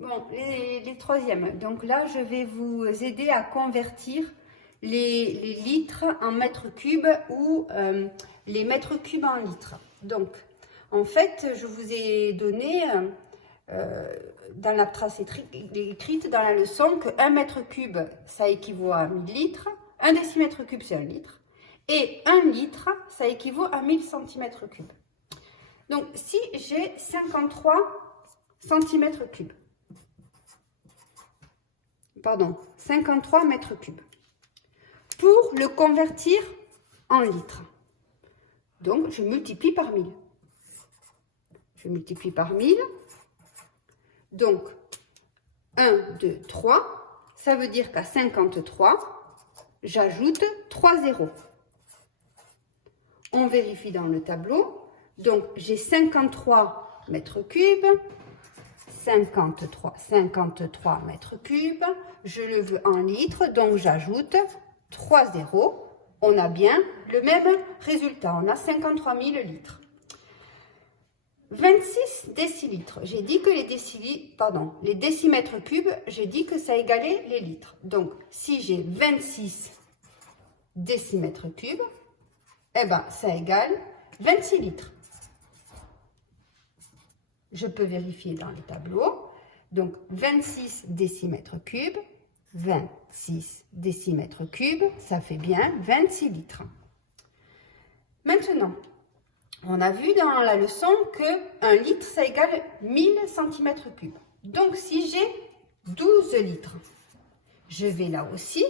Bon, les troisièmes. Donc là, je vais vous aider à convertir les litres en mètres cubes ou les mètres cubes en litres. Donc, en fait, je vous ai donné dans la trace écrite dans la leçon que 1 mètre cube, ça équivaut à 1000 litres. 1 décimètre cube, c'est 1 litre. Et 1 litre, ça équivaut à 1000 centimètres cubes. Donc, si j'ai 53 centimètres cubes, pardon, 53 mètres cubes, pour le convertir en litres. Donc, je multiplie par 1000. Je multiplie par 1000. Donc, 1, 2, 3. Ça veut dire qu'à 53, j'ajoute 3 zéros. On vérifie dans le tableau. Donc, j'ai 53 mètres cubes. 53 mètres cubes. Je le veux en litres, donc j'ajoute 3 zéros. On a bien le même résultat. On a 53 000 litres. 26 décilitres. J'ai dit que les décimètres cubes, j'ai dit que ça égalait les litres. Donc, si j'ai 26 décimètres cubes, eh ben, ça égale 26 litres. Je peux vérifier dans le tableau. Donc, 26 décimètres cubes, 26 décimètres cubes, ça fait bien 26 litres. Maintenant, on a vu dans la leçon que 1 litre, ça égale 1000 centimètres cubes. Donc, si j'ai 12 litres, je vais là aussi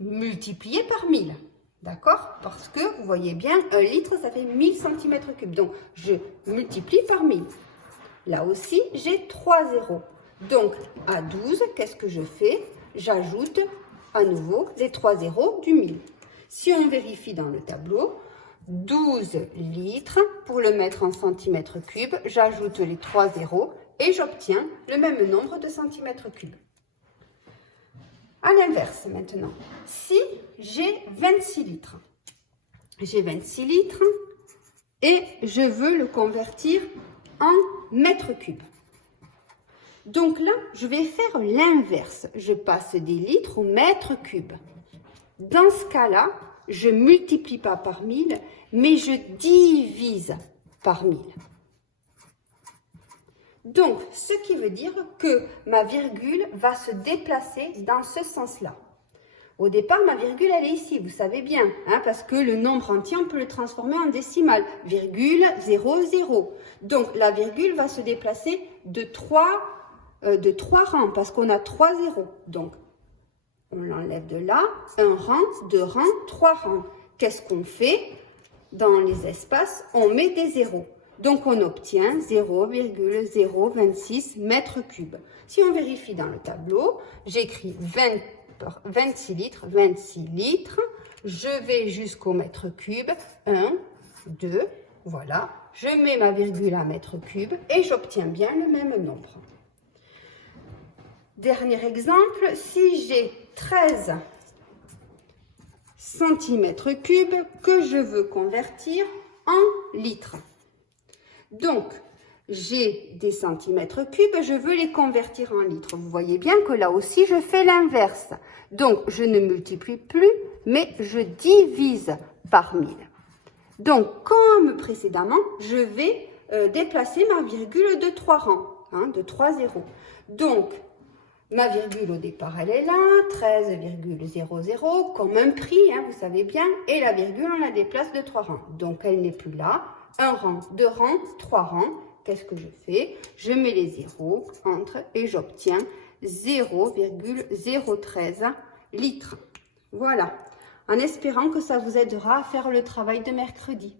multiplier par 1000. D'accord? Parce que, vous voyez bien, 1 litre, ça fait 1000 centimètres cubes. Donc, je multiplie par 1000. Là aussi, j'ai 3 zéros. Donc, à 12, qu'est-ce que je fais? J'ajoute à nouveau les 3 zéros du 1000. Si on vérifie dans le tableau, 12 litres, pour le mettre en centimètres cubes, j'ajoute les 3 zéros et j'obtiens le même nombre de centimètres cubes. À l'inverse maintenant, si j'ai 26 litres, et je veux le convertir en mètres cubes. Donc là, je vais faire l'inverse. Je passe des litres au mètre cube. Dans ce cas-là, je ne multiplie pas par 1000, mais je divise par 1000. Donc, ce qui veut dire que ma virgule va se déplacer dans ce sens-là. Au départ, ma virgule, elle est ici, vous savez bien, hein, parce que le nombre entier, on peut le transformer en décimal. Virgule, 0, 0. Donc, la virgule va se déplacer de 3 rangs, parce qu'on a 3 zéros. Donc, on l'enlève de là, 1 rang, 2 rangs, 3 rangs. Qu'est-ce qu'on fait? Dans les espaces, on met des zéros. Donc, on obtient 0,026 mètres cubes. Si on vérifie dans le tableau, j'écris 26 litres, 26 litres. Je vais jusqu'au mètre cube. 1, 2, voilà. Je mets ma virgule à mètre cube et j'obtiens bien le même nombre. Dernier exemple, si j'ai 13 centimètres cubes que je veux convertir en litres. Donc, j'ai des centimètres cubes, je veux les convertir en litres. Vous voyez bien que là aussi, je fais l'inverse. Donc, je ne multiplie plus, mais je divise par 1000. Donc, comme précédemment, je vais déplacer ma virgule de 3 rangs, hein, de 3 zéros. Donc, ma virgule au départ, elle est là, 13,00, comme un prix, hein, vous savez bien, et la virgule, on la déplace de 3 rangs. Donc, elle n'est plus là. 1 rang, 2 rangs, 3 rangs. Qu'est-ce que je fais? Je mets les zéros entre et j'obtiens 0,013 litres. Voilà, en espérant que ça vous aidera à faire le travail de mercredi.